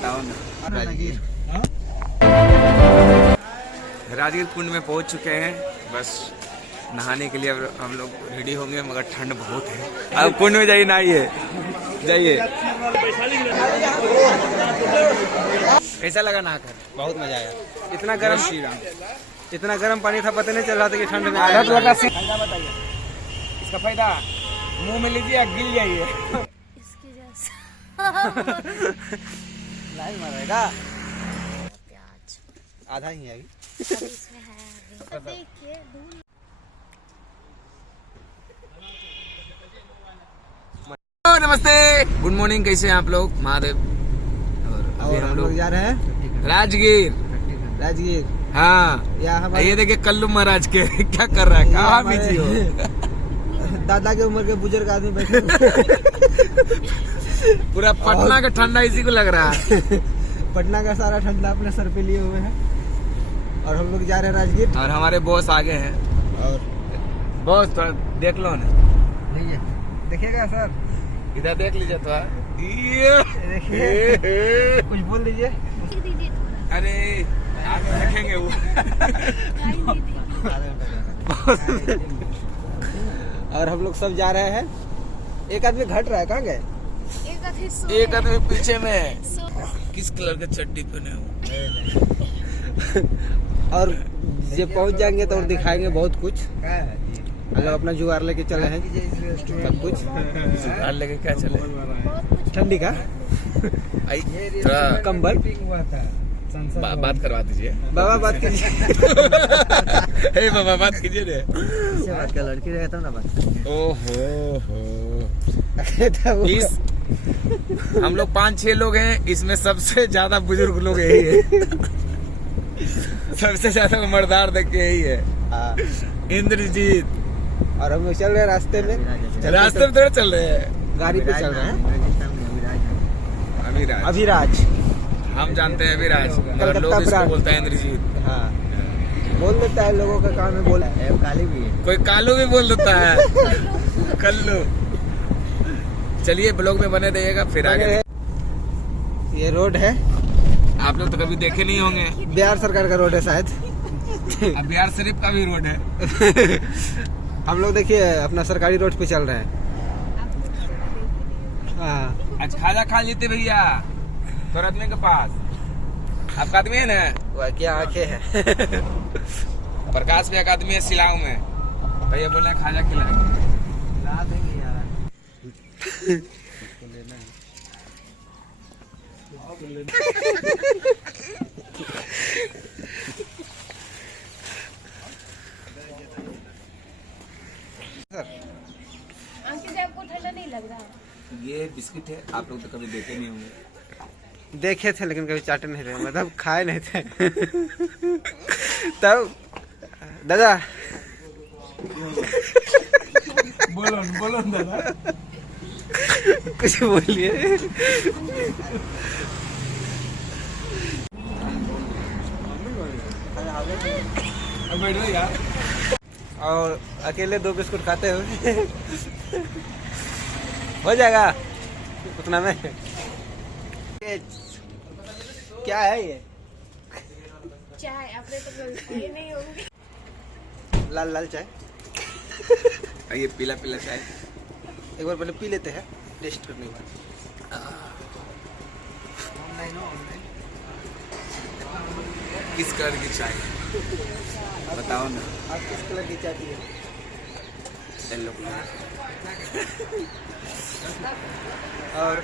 बताओ ना। राजगीर कुंड में पहुंच चुके हैं, बस नहाने के लिए अब हम लोग रेडी होंगे, मगर ठंड बहुत है। अब कुंड में जाइए, नहाइए, जाइए। कैसा लगा नहाकर? बहुत मजा आया। इतना गर्म पानी था, पता नहीं चल रहा था कि ठंड में आया। फायदा बताइए इसका। फायदा मुंह में लीजिए, गिल जाइए। इसके जैसा लाइन मारेगा, प्याज आधा ही है अभी इसमें है। अभी देखिए धूल। नमस्ते, गुड मॉर्निंग, कैसे हैं आप लोग? महादेव। और हम लोग जा रहे हैं राजगीर। हाँ, ये देखिए कल्लू महाराज के क्या कर रहा है, कहाँ बिजी हो? दादा के उम्र के बुजुर्ग आदमी बैठे पूरा पटना का ठंडा इसी को लग रहा है। पटना का सारा ठंडा अपने सर पे लिए हुए हैं और हम लोग जा रहे हैं राजगीर। और हमारे बॉस आगे हैं। और बॉस थोड़ा देख लो ना, देखिएगा सर, इधर देख लीजिए थोड़ा। देखिए कुछ बोल दीजिए। दीजिए थोड़ा। अरे आगे रखेंगे वो। और हम लोग सब जा रहे हैं। एक आदमी घट रहा है, कहाँ गए? एक आदमी पीछे में है। किस कलर का चड्डी पहने हो? और जब पहुंच जाएंगे तो और दिखाएंगे बहुत कुछ। हम लोग अपना जुगाड़ लेके चले हैं, सब कुछ जुगाड़ लेके क्या चले? ठंडी का थोड़ा कंबल। बात करवा दीजिए। बाबा बात कीजिए। हे बाबा बात कीजिए रे। बात का लड़की रहता ना बात। ओहो हो इस हम लोग 5-6 लोग हैं, इसमें सबसे ज्यादा बुजुर्ग लोग यही है। सबसे ज्यादा उम्रदार देख के यही है, इंद्रजीत। और हम लोग चल रहे हैं रास्ते में। रास्ते में थोड़ा चल रहे हैं, गाड़ी पे चल रहे हैं। अभिराज। अभिराज हम जानते हैं अभिराज, मगर कलकत्ता लोग इसको ब्रांड। बोलते हैं इंद्रजीत। हाँ, बोल देता है, लोगों का काम है बोल। काली भी है, कोई कालू भी बोल देता है, कल्लू। चलिए ब्लॉग में बने रहिएगा, फिर आगे। ये रोड है, आप लोग तो कभी देखे नहीं होंगे। बिहार सरकार का रोड है शायद। अब बिहार शरीफ का भी रोड है। हम लोग देखिए अपना सरकारी रोड पे चल रहे हैं। हाँ, आज खाजा खा लेते भैया तोर आदमी के पास। आपका आदमी है ना, वह क्या आंखें है। प्रकाश भी एक आदमी है शिलांग में, भैया बोले खाजा खिलाएंगे। ला देंगे यार। अंकित जी आपको ठंडा नहीं लग रहा? ये बिस्किट है, आप लोग तो कभी देखे नहीं होंगे। देखे थे लेकिन कभी चाटे नहीं रहे, मतलब खाए नहीं थे। तब दादा बोलो दादा, कुछ बोलिए। अब बैठो यार। और अकेले 2 बिस्कुट खाते हुए हो जाएगा उतना में। क्या है ये? चाय आपने तो कभी पिए नहीं होंगे। लाल लाल चाय। ये पीला पीला चाय एक बार पहले पी लेते हैं, टेस्ट करने के बाद। किस कलर की चाय बताओ ना? आप किस कलर की चाय पिए? Yellow colour. और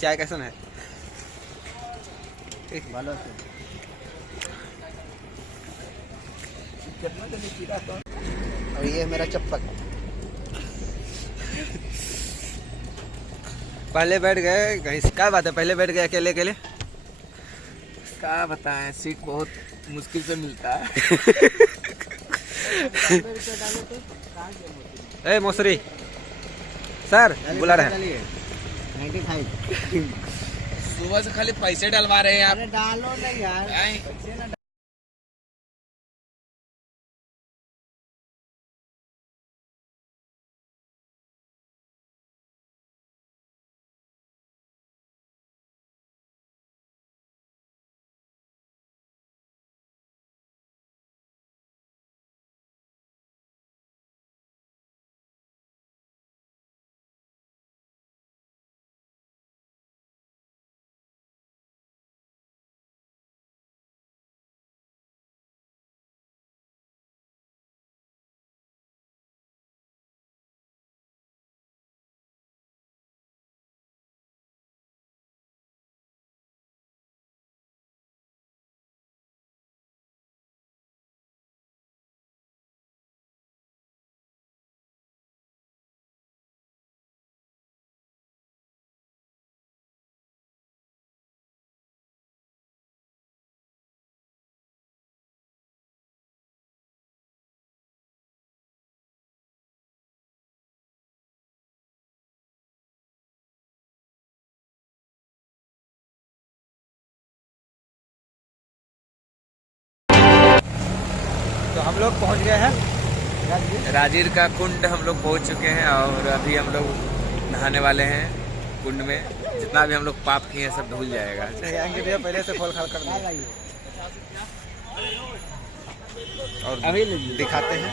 चाय कैसा है? भालो और ये मेरा चप्पल। पहले बैठ गए कहीं, क्या बात है, पहले बैठ गए अकेले अकेले। क्या बताएं, सीट बहुत मुश्किल से मिलता है। ए मौसरी सर बुला रहे हैं। सुबह से खाली पैसे डलवा रहे हैं आप। डालो नहीं यार। लोग पहुंच गए हैं राजगीर का कुंड हम लोग पहुंच चुके हैं और अभी हम लोग नहाने वाले हैं कुंड में। जितना भी हम लोग पाप किए हैं सब धुल जाएगा। पहले से खोल खाल कर दिया और अभी दिखाते हैं।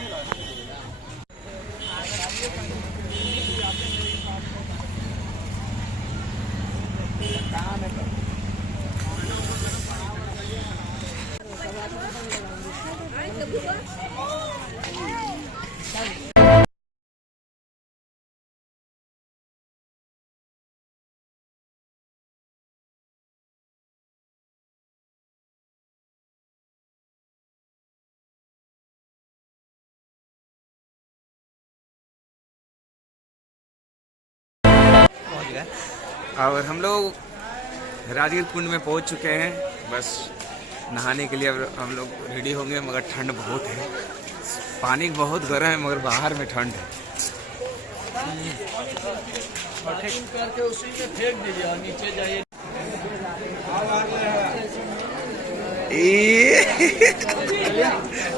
और हम लोग राजगीर कुंड में पहुंच चुके हैं। बस नहाने के लिए अब हम लोग रेडी होंगे, मगर ठंड बहुत है। पानी बहुत गर्म है मगर बाहर में ठंड है। करके उसी में फेंक दीजिए और नीचे जाइए।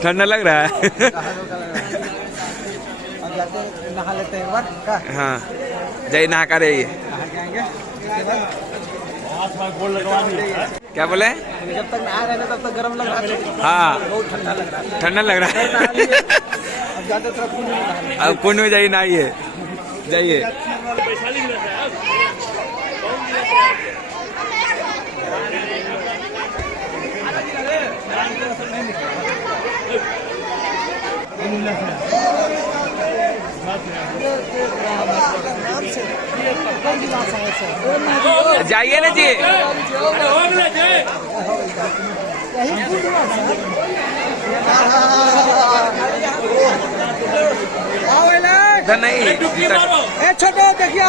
ठंडा लग रहा है। अब जाते नहा लेते हैं एक बार का। हाँ जाइए नहा कर आइए। नहा के आएंगे उसके बाद क्या बोले? जब तक नहा रहे हैं तब तक गर्म लग रहा है। हाँ बहुत ठंडा लग रहा है। ठंडा लग रहा है। अब जाते तरफ कुंड में नहाने। अब कुंड में जाइए नहाइए जाइए। जाइए ना जी। इधर नहीं छोटो देखिए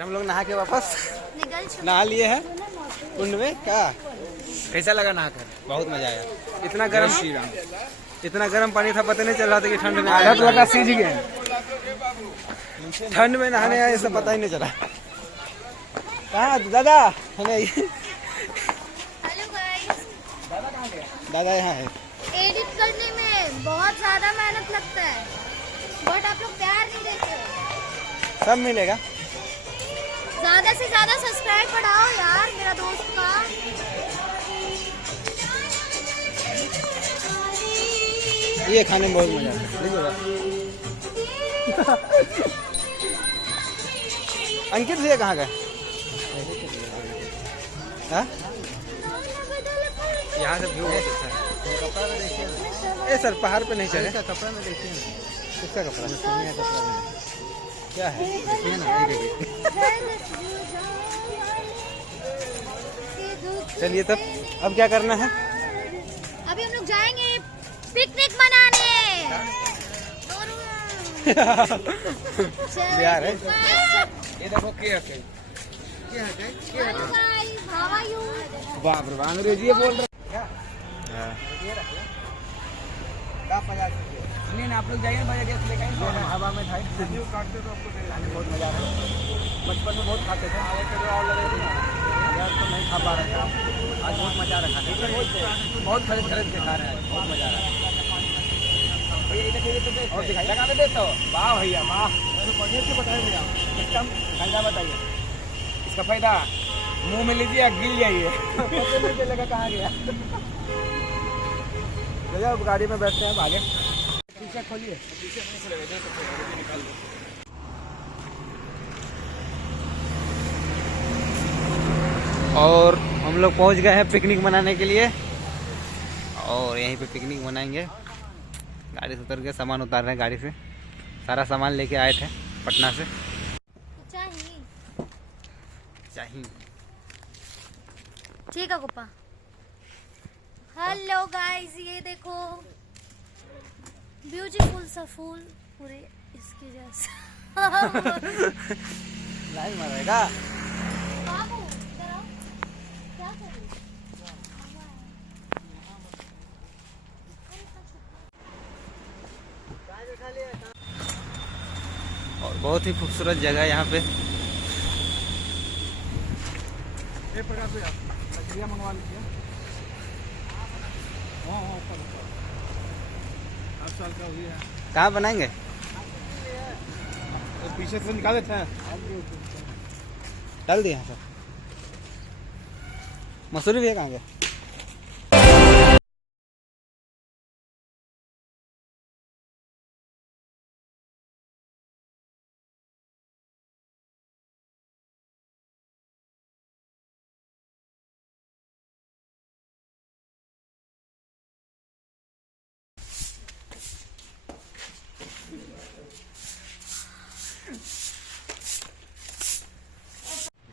हम लोग नहा के वापस नहा लिए हैं कुंड में। क्या कैसा लगा नहाकर? बहुत मजा आया। इतना गर्म पानी था, पता नहीं चल रहा था कि ठंड में लगा सीझ गए। ठंड में नहाने आए सब पता ही नहीं चला। कहाँ दादा है ना? Hello guys. दादा यहाँ है। एडिट करने में बहुत ज्यादा मेहनत लगता है, बट आप लोग प्यार नहीं देते हो। सब मिलेगा। ज्यादा से ज्यादा सब्सक्राइब बढ़ाओ यार मेरा दोस्त का। ये खाने में बहुत मजा आता है। अंकित भैया कहाँ गए? हाँ? यहाँ से व्यू बहुत अच्छा है। ए सर पहाड़ पे नहीं चढ़े। कपड़ा में देखिए। किसका कपड़ा? क्या है? चलिए तब अब क्या करना है? अभी हम लोग जाएंगे पिकनिक मनाने। बिहार है। ये देखो क्या बाप रे अंग्रेजी बोल रहे। नहीं आप लोग जाइए भाई गैस लेके हवा में था काटते तो आपको बहुत मजा आ रहा है। बचपन में बहुत खाते थे, यार तो नहीं खा पा रहे थे। आज बहुत मजा आ रहा है। बहुत खरीद के खा रहे हैं। बहुत मजा आ रहा है। और दिखाई लगा दे तो वाह भैया वाह। बताइए भैया इसका फायदा बताइए। इसका फायदा मुंह में लीजिए गिर जाइए। लगा कहाँ गया? भैया गाड़ी में बैठते हैं आगे। पीछे खोलिए। और हम लोग पहुंच गए हैं पिकनिक मनाने के लिए और यहीं पे पिकनिक मनाएंगे। गाड़ी से उतर के सामान उतार रहे हैं गाड़ी से। सारा सामान लेके आए थे पटना से। चाहिए ठीक है गोपा। हेलो गाइस, ये देखो ब्यूटीफुल सा फूल पूरे इसके जैसा। लाइन मारेगा। बाबू इधर आओ। क्या कर रही हो? और बहुत ही खूबसूरत जगह यहाँ पे। भैया मंगवा लीजिए। हाँ हाँ ऊपर 8 साल का हुई है। कहाँ बनाएंगे? तो पीछे से निकाले थे। डाल दिया सर। मसूरी भी है कहाँ के?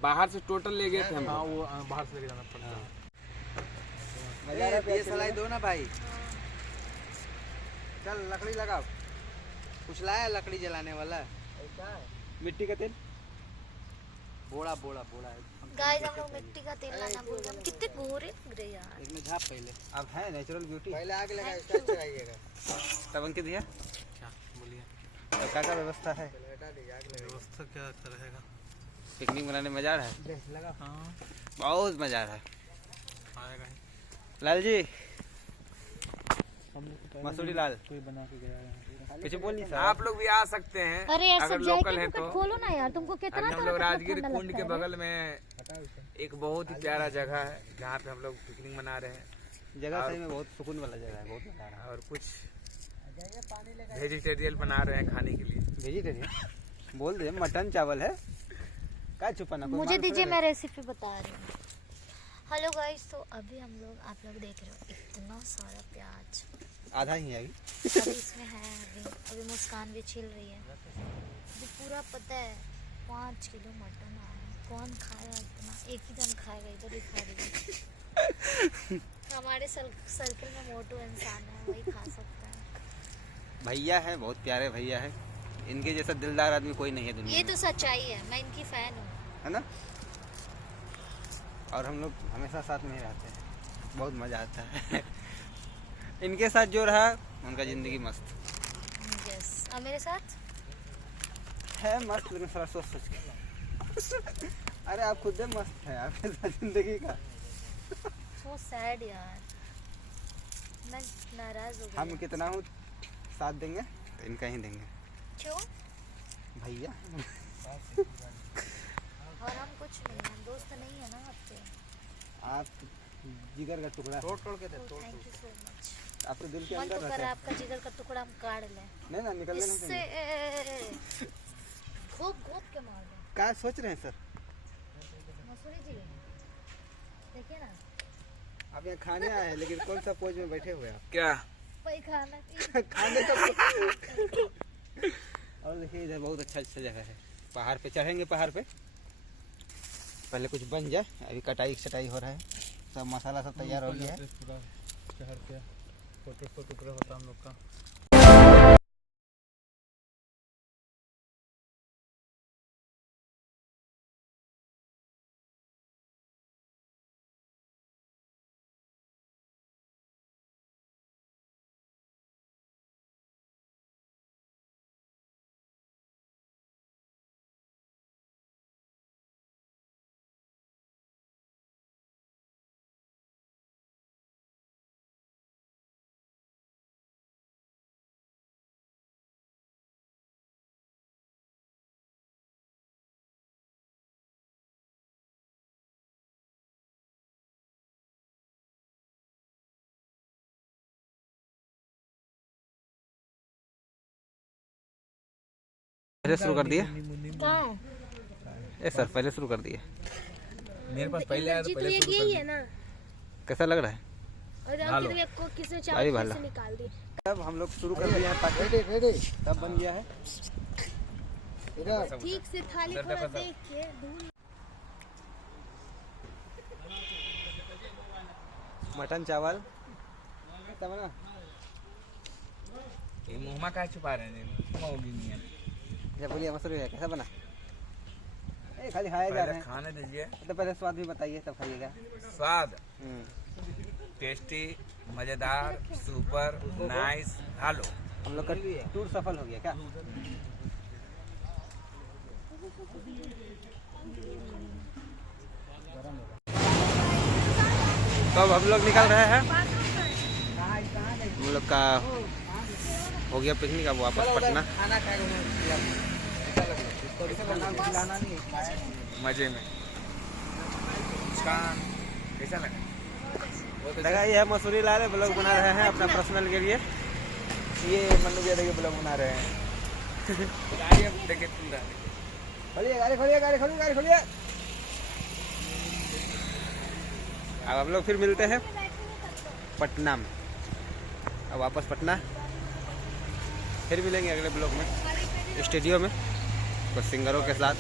बाहर से टोटल ले गए थे हम हाँ लोग। वो बाहर से लेके जाना पड़ता है। सलाई दो ना भाई। चल लकड़ी लगाओ। कुछ लाया लकड़ी जलाने वाला? मिट्टी का तेल? बोड़ा बोड़ा बोड़ा है। गाइस हम लोग मिट्टी का तेल लाना भूल गए। हम कितने गोरे लग रहे यार। एक में झाप पहले। अब है नेचुरल ब्यूटी। पहले आग लगा स्टाइल चलाइएगा। तब अंकित भैया क्या बोलिए? तो क्या व्यवस्था है? व्यवस्था क्या रहेगा? पिकनिक मनाने मजा आ रहा है? हाँ बहुत मजा आ रहा है। आएगा ही। लाल जी, हम लोग मसूरी लाल कोई बना के गया है। कुछ बोल नहीं सर। आप लोग भी आ सकते हैं अरे यार अगर सब लोकल जाके हैं तो तो। खोलो ना यार, तुमको कितना अभी हम तरह लोग का राजगीर ठंडा कुंड लगता के है बगल में एक बहुत ही प्यारा जगह है जहाँ पे हम लोग पिकनिक मना रहे हैं। जगह सही में बहुत सुकून वाला जगह है, बहुत मजा आ रहा है। और कुछ वेजिटेरियन बना रहे हैं खाने के लिए। वेजिटेरियन बोल दे, मटन चावल है, क्या छुपाना? कोई मुझे मांस दीजिए, थोड़ी मैं रेसिपी बता रही हूँ। हेलो गाइस, तो अभी हम लोग आप लोग देख रहे हो इतना सारा प्याज। है। आधा ही है अभी। अभी इसमें है अभी मुस्कान भी छिल रही है। अभी पूरा पता है 5 किलो मटन आया है। कौन खाएगा इतना? एक ही जन खाएगा, इधर ही खा रही हमारे सर्कल में मोटू इंसान है, वही खा सकता है। भैया है, बहुत प्यारे भैया है। इनके जैसा दिलदार आदमी कोई नहीं है दुनिया ये में, तो सच्चाई है, मैं इनकी फैन हूँ। है ना? और हम लोग हमेशा साथ में ही रहते हैं, बहुत मजा आता है। इनके साथ जो रहा उनका जिंदगी मस्त यस, और मेरे साथ है। मस्त लेकिन थोड़ा सोच सोच के। अरे आप खुद ही मस्त है आपके साथ जिंदगी का। सो सैड यार, मैं नाराज हो गई। हम कितना हूँ साथ देंगे तो इनका ही देंगे क्यों? भैया। और हम कुछ नहीं, हम दोस्त नहीं है ना आपके। आप जिगर का टुकड़ा, तोड़ तोड़ के दे, तोड़ थैंक यू सो मच। आपके दिल के मन अंदर तो कर रहता रहा है। है आपका जिगर का टुकड़ा हम काट लें, नहीं ना, निकलने नहीं इससे देंगे। घोप घोप के मार दें। क्या सोच रहे हैं सर? मसूरी जी देखिए ना, आप यहाँ खाने आए हैं लेकिन कौन सा पोज में बैठे हुए हैं क्या वही खाना खाने का। और देखिए इधर बहुत अच्छा अच्छा जगह है, पहाड़ पे चढ़ेंगे। पहाड़ पे पहले कुछ बन जाए, अभी कटाई छटाई हो रहा है, सब मसाला सब तैयार हो गया है। पूरा शहर के फोटो टुकड़ा होता हम लोग का। पहले शुरू कर दिए कहाँ ए सर, पहले शुरू कर दिए। मेरे पास पहले आया तो जीत पहले ये शुरू यही कर है ना, कैसा लग रहा है? और भालो। अंकित को किसी भाई चावल भालो। से निकाल दी। अब हम लोग शुरू कर दिए हैं पार्टी। सब बन गया है। ठीक से थाली थोड़ा देख के धुल। मटन चावल कैसा बना? ये मुँह का छुपा रहे हैं, मुँह होगी नहीं है। अच्छा बोलिए, मसूरी है कैसा बना? ए खाली खाया जा रहे पहले हैं, खाने दीजिए। तो पहले स्वाद भी बताइए तब खाइएगा। स्वाद टेस्टी, मजेदार, सुपर, नाइस। हेलो, हम लोग का टूर सफल हो गया क्या? तो अब हम लोग निकल रहे हैं, हम लोग का हो गया पिकनिक, अब वापस पटना। मजे में मुस्कान कैसा लगा? लगा ये है मसूरी लाल ब्लॉग बना रहे हैं अपना पर्सनल के लिए। ये मनु भैया देखिए ब्लॉग बना रहे हैं। गाड़ी अब देखिए पूरा खोलिए गाड़ी, खोलिए गाड़ी, खोलिए गाड़ी, खोलिए। अब हम लोग फिर मिलते हैं पटना में, अब वापस पटना, फिर मिलेंगे अगले ब्लॉग में स्टूडियो में कुछ सिंगरों के साथ।